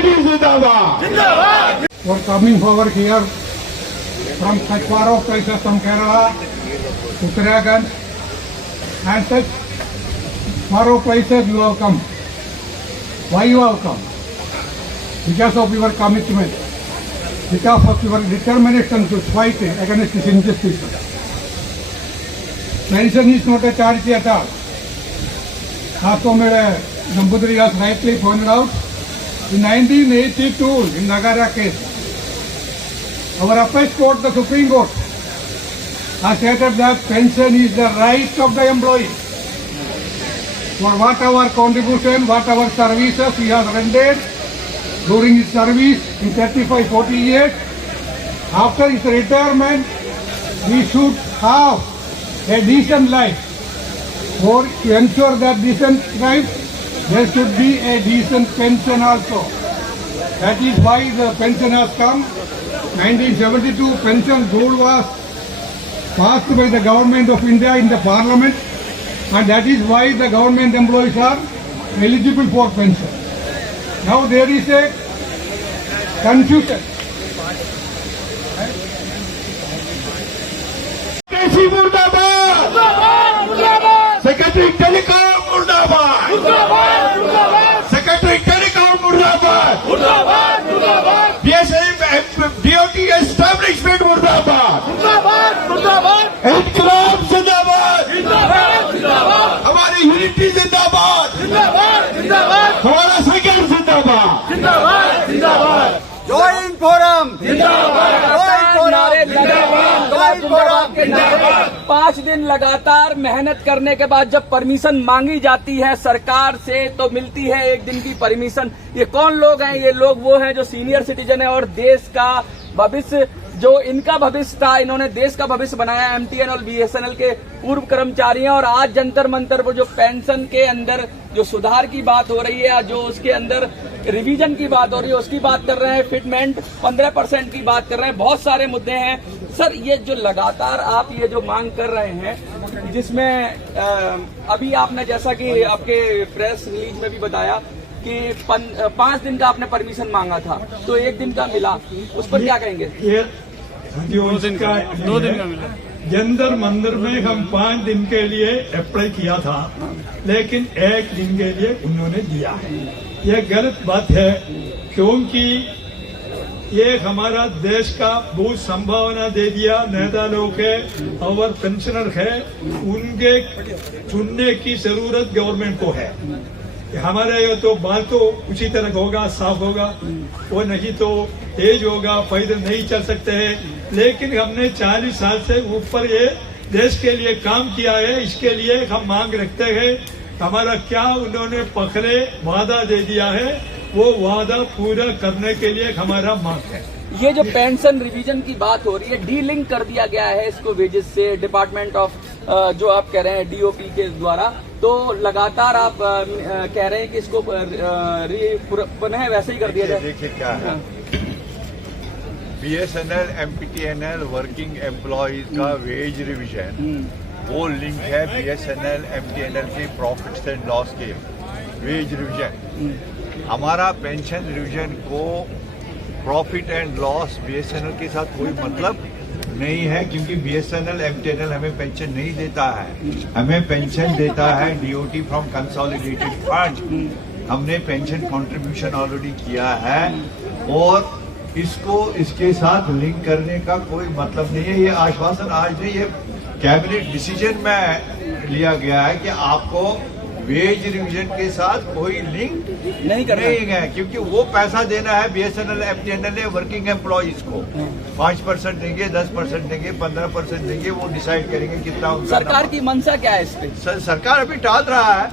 MPT Zindabad. For coming forward here from such far off places from Kerala, Uttarakhand, and such far off places you have come. Why you have come? Because of your commitment, because of your determination to fight against this injustice. Pension is not a charity at all. As Nambudri has rightly pointed out, in 1982, in Nagara case, our appellate court, the Supreme Court, has stated that pension is the right of the employee. For whatever contribution, whatever services he has rendered during his service in 35-40 years, after his retirement, he should have a decent life. For to ensure that decent life, there should be a decent pension also. That is why the pension has come. 1972 pension rule was passed by the government of India in the parliament, and that is why the government employees are eligible for pension. Now there is a confusion. KC Murdabad. Secretary Telecom Murdabad. Secretary Telecom Murdabad. BSNL DOT establishment Murdabad. इनकलाब जिंदाबाद. हमारी unity जिंदाबाद. हमारा संगठन जिंदाबाद. Joint forum जिंदाबाद. 5 दिन लगातार मेहनत करने के बाद जब परमिशन मांगी जाती है सरकार से तो मिलती है 1 दिन की परमिशन। ये कौन लोग हैं? ये लोग वो हैं जो सीनियर सिटीजन है और देश का भविष्य, जो इनका भविष्य था, इन्होंने देश का भविष्य बनाया। MTN और BSNL के पूर्व कर्मचारी हैं और आज जंतर मंतर पर जो पेंशन के अंदर जो सुधार की बात हो रही है, जो उसके अंदर रिवीजन की बात हो रही है, उसकी बात कर रहे हैं। फिटमेंट 15% की बात कर रहे हैं। बहुत सारे मुद्दे हैं। सर, ये जो लगातार आप ये जो मांग कर रहे हैं, जिसमें अभी आपने जैसा कि आपके प्रेस रिलीज में भी बताया कि 5 दिन का आपने परमिशन मांगा था तो 1 दिन का मिला, उस पर क्या कहेंगे? 2 दिन का मिला। जंतर मंदिर में हम 5 दिन के लिए अप्लाई किया था, लेकिन 1 दिन के लिए उन्होंने दिया है। यह गलत बात है, क्योंकि ये हमारा देश का बहुत संभावना दे दिया। नेता लोग है और पेंशनर है, उनके चुनने की जरूरत गवर्नमेंट को है। हमारे ये तो बाल तो उसी तरह होगा, साफ होगा, वो नहीं तो तेज होगा, पैदल नहीं चल सकते हैं। लेकिन हमने 40 साल से ऊपर ये देश के लिए काम किया है, इसके लिए हम मांग रखते हैं। हमारा क्या उन्होंने पकड़े वादा दे दिया है, वो वादा पूरा करने के लिए हमारा मांग है। ये जो पेंशन रिवीजन की बात हो रही है, डीलिंक कर दिया गया है इसको वेजेस से, डिपार्टमेंट ऑफ जो आप कह रहे हैं DOP के द्वारा, तो लगातार आप कह रहे हैं कि इसको पुनः वैसे ही कर दिया जाए। देखिए क्या है, BSNL MPTNL वर्किंग एम्प्लॉयज का वेज रिवीजन वो लिंक है BSNL MPTNL के प्रॉफिट्स एंड लॉस के वेज रिवीजन। हमारा पेंशन रिवीजन को प्रॉफिट एंड लॉस BSNL के साथ कोई मतलब नहीं है, क्योंकि BSNL MTNL हमें पेंशन नहीं देता है। हमें पेंशन देता है DOT फ्रॉम कंसोलिडेटेड फंड। हमने पेंशन कंट्रीब्यूशन ऑलरेडी किया है और इसको इसके साथ लिंक करने का कोई मतलब नहीं है। ये आश्वासन आज नहीं, ये कैबिनेट डिसीजन में लिया गया है कि आपको वेज रिवीजन के साथ कोई लिंक नहीं है, क्योंकि वो पैसा देना है BSNL MTNL वर्किंग एम्प्लॉयज को। 5% देंगे, 10% देंगे, 15% देंगे, वो डिसाइड करेंगे कितना उनका। सरकार की मंशा क्या है इस पे? सरकार अभी टाल रहा है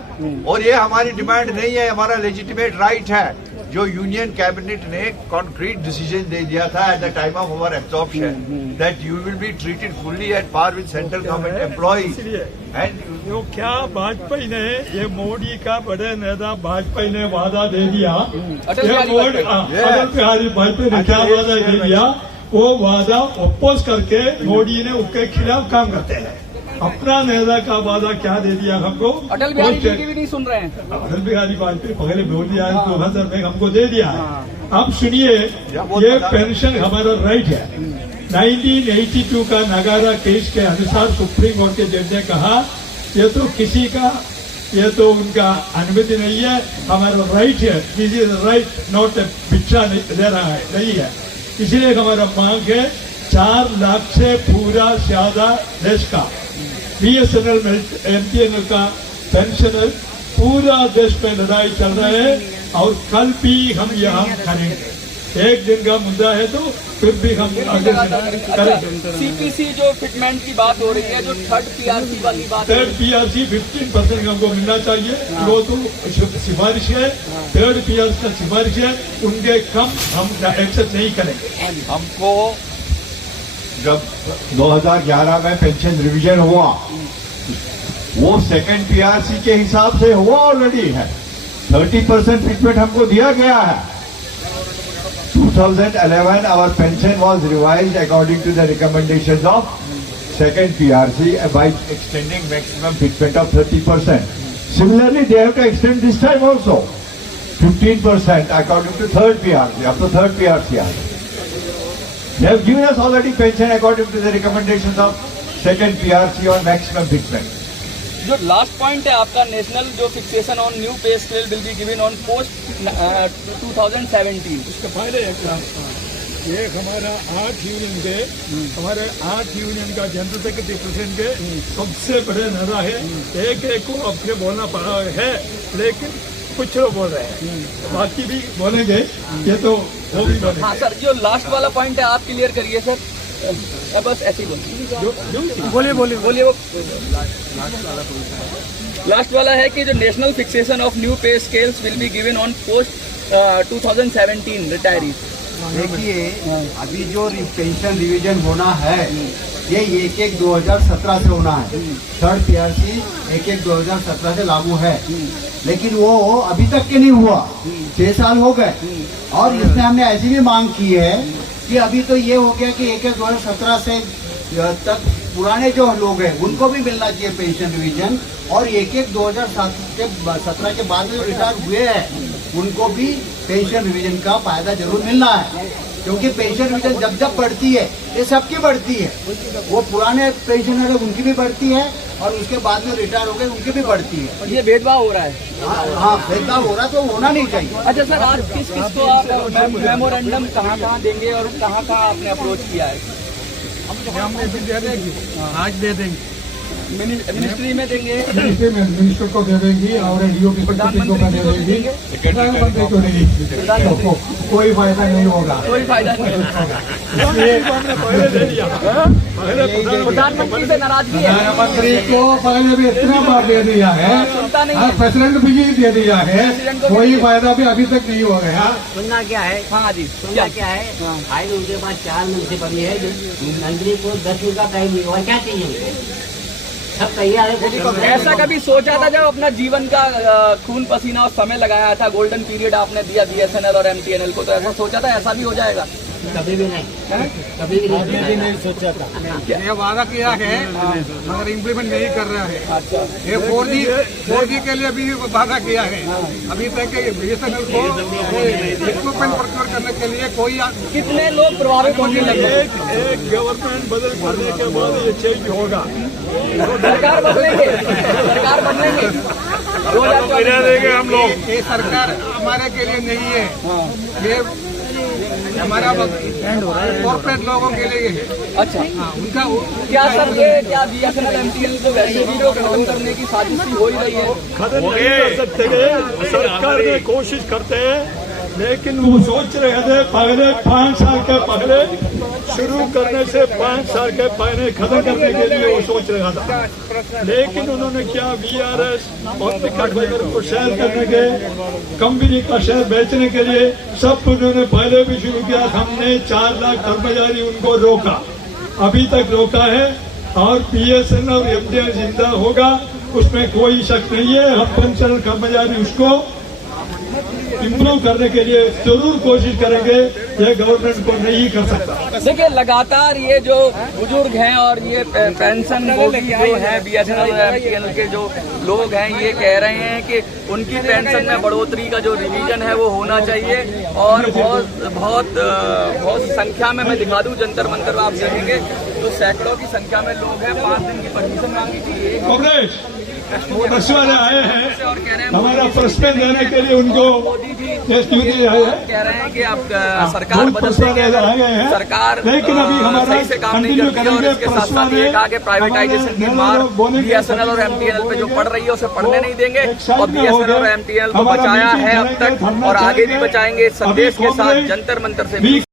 और ये हमारी डिमांड नहीं है, हमारा लेजिटिमेट राइट है। जो यूनियन कैबिनेट ने कॉन्क्रीट डिसीजन दे दिया था at the time of our absorption that you will be treated fully at par with central government employees. And जो क्या वाजपेयी ने, ये मोदी का बड़े नेता वाजपेयी ने वादा दे दिया, अटल बिहारी वाजपेयी ने क्या वादा दे दिया, वो वादा अपोज करके मोदी ने उसके खिलाफ काम करते हैं। अपना नेता का वादा क्या दे दिया हमको? अटल बिहारी जी की भी नहीं सुन रहे हैं। अटल बिहारी वाजपेयी पहले बोल दिया है, 2000 में हमको दे दिया है। आप सुनिए, ये पेंशन हमारा राइट है। 1982 का नगारा केस के अनुसार सुप्रीम कोर्ट के जज ने कहा ये तो किसी का, ये तो उनका अनुमति नहीं है, हमारा राइट है। दिस इज राइट, नॉट भिक्षा दे रहा है, नहीं है। इसलिए हमारा मांग है 4 लाख से पूरा ज्यादा देश का BSNL MTNL का पेंशनर पूरा देश में लड़ाई चल रहा है और कल भी हम यहाँ करेंगे। एक दिन का मुद्दा है तो फिर भी हम आगे करेंगे। CPC जो फिटमेंट की बात हो रही है, जो थर्ड PRC वाली बात है, थर्ड PRC 15% हमको मिलना चाहिए, वो तो सिफारिश है। थर्ड PRC का सिफारिश है, उनके कम हम एक्सेप्ट नहीं करेंगे। हमको जब 2011 में पेंशन रिवीजन हुआ, वो सेकंड PRC के हिसाब से हुआ ऑलरेडी है। 30% ट्रीटमेंट हमको दिया गया है। 2011 our pension was revised according to the recommendations of second PRC by extending maximum treatment of 30%. Similarly, they have to extend this time also 15% according to third PRC, up to third PRC. They have given us already pension according to the recommendations of second PRC on maximum treatment. जो last point है आपका, national जो fixation on new पे scale will be given on post 2017। इसके फायदे एक हमारा 8 union के, हमारे 8 यूनियन का जनरल सेक्रेटरी प्रेसिडेंट के सबसे बड़े नारा है, एक को अपने बोलना पड़ा है, लेकिन कुछ लोग बोल रहे हैं, बाकी भी बोलेंगे, ये तो वो भी बोलेंगे। हाँ सर, जो लास्ट वाला पॉइंट है आप क्लियर करिए सर। बस ऐसे ही बोलिए वो लास्ट वाला है कि जो नेशनल फिक्सेशन ऑफ न्यू पे scales will be given on post 2017 retirees. देखिए, अभी जो पेंशन रिवीजन होना है ये 1/1/2017 से होना है। थर्ड PRC 1/1/2017 से लागू है, लेकिन वो अभी तक के नहीं हुआ, 6 साल हो गए। और इसमें हमने ऐसी भी मांग की है कि अभी तो ये हो गया कि 1/1/2017 से तक पुराने जो लोग हैं उनको भी मिलना चाहिए पेंशन रिवीजन, और 1/1/2017 के बाद में जो रिटायर हुए हैं उनको भी पेंशन रिवीजन का फायदा जरूर मिलना है। क्योंकि पेंशन रिवीजन जब जब बढ़ती है, ये सबकी बढ़ती है, वो पुराने पेंशनर है उनकी भी बढ़ती है, और उसके बाद में रिटायर हो गए उनकी भी बढ़ती है। और ये भेदभाव हो रहा है। हाँ, भेदभाव हो रहा है, तो होना नहीं चाहिए। अच्छा सर, आज किस को आप मेमोरेंडम कहाँ देंगे और कहाँ आपने अप्रोच किया है? आज दे देंगे, मिनिस्ट्री में देंगे, मिनिस्टर को दे देंगी और DOT को दे देंगी। प्रधानमंत्री को नहीं, कोई फायदा नहीं होगा, कोई फायदा नहीं। पहले दे दिया, प्रधानमंत्री से नाराजगी है। प्रधानमंत्री को पहले भी इतना बार दे दिया है, प्रेसिडेंट भी दे दिया है, कोई फायदा भी अभी तक नहीं हो गया। सुनना क्या है? हाँ जी, सुनना क्या है? आज उनके पास 4 मंत्री बनी है, मंत्री को 10 दिन का टाइम नहीं हुआ, क्या चाहिए उनको? सब तैयार है। ऐसा कभी सोचा था जब अपना जीवन का खून पसीना और समय लगाया था, गोल्डन पीरियड आपने दिया BSNL और MTNL को, तो ऐसा सोचा था ऐसा भी हो जाएगा? कभी भी नहीं, कभी भी नहीं सोचा था। ये वादा किया है मगर इम्प्लीमेंट नहीं कर रहा है। अच्छा, ये 4G के लिए भी वादा किया है, अभी तक BSNL को इक्विपमेंट प्रोक्योर करने के लिए कोई। कितने लोग प्रभावित होने लगे? एक गवर्नमेंट बदल करने के बाद ये चेंज होगा, सरकार बदलेंगे, सरकार बदलेंगे, 2024 हम लोग। ये सरकार हमारे के लिए नहीं है, ये हमारा कॉर्पोरेट लोगों के लिए है। अच्छा, हाँ, उनका क्या सर ये क्या BSNL MTNL को वैसे भी जो खत्म करने की साजिश हो ही रही है? खत्म नहीं कर सकते, सरकार ने कोशिश करते हैं, लेकिन वो सोच रहे थे पहले 5 साल के पहले शुरू करने से 5 साल के पहले खत्म करने के लिए वो सोच रहा था, लेकिन उन्होंने क्या VRS और टिकट वगैरह को शेयर करने के, कंपनी का शेयर बेचने के लिए सब उन्होंने पहले भी शुरू किया। हमने 4 लाख कर्मचारी उनको रोका, अभी तक रोका है, और BSNL और MTNL जिंदा होगा, उसमें कोई शक नहीं है। हम पेंशनर कर्मचारी उसको इम्प्रूव करने के लिए जरूर कोशिश करेंगे। ये गवर्नमेंट को नहीं कर सकता। देखिए लगातार ये जो बुजुर्ग हैं और ये पेंशन भोगी जो है BSNL और MTNL के जो लोग हैं ये कह रहे हैं कि उनकी पेंशन में बढ़ोतरी का जो रिवीजन है वो होना चाहिए और बहुत संख्या में मैं दिखा दूं जंतर मंतर आप देखेंगे तो सैकड़ों की संख्या में लोग हैं। 5 दिन की परमिशन मांगी थी। कांग्रेस प्रेस वाले आए हैं और कह रहे हैं हमारा प्रश्न देने के लिए उनको मोदी जी आए हैं। कह रहे हैं कि आप सरकार बहुत बदलते प्रश्न आए हैं सरकार लेकिन अभी हमारा सही से काम नहीं कंटिन्यू करती है और करेंगे। इसके साथ साथ ये कहा कि प्राइवेटाइजेशन की मार BSNL और MTNL पे जो पड़ रही है उसे पड़ने नहीं देंगे और BSNL और MTNL को बचाया है अब तक और आगे भी बचाएंगे। इस संदेश के साथ जंतर मंतर से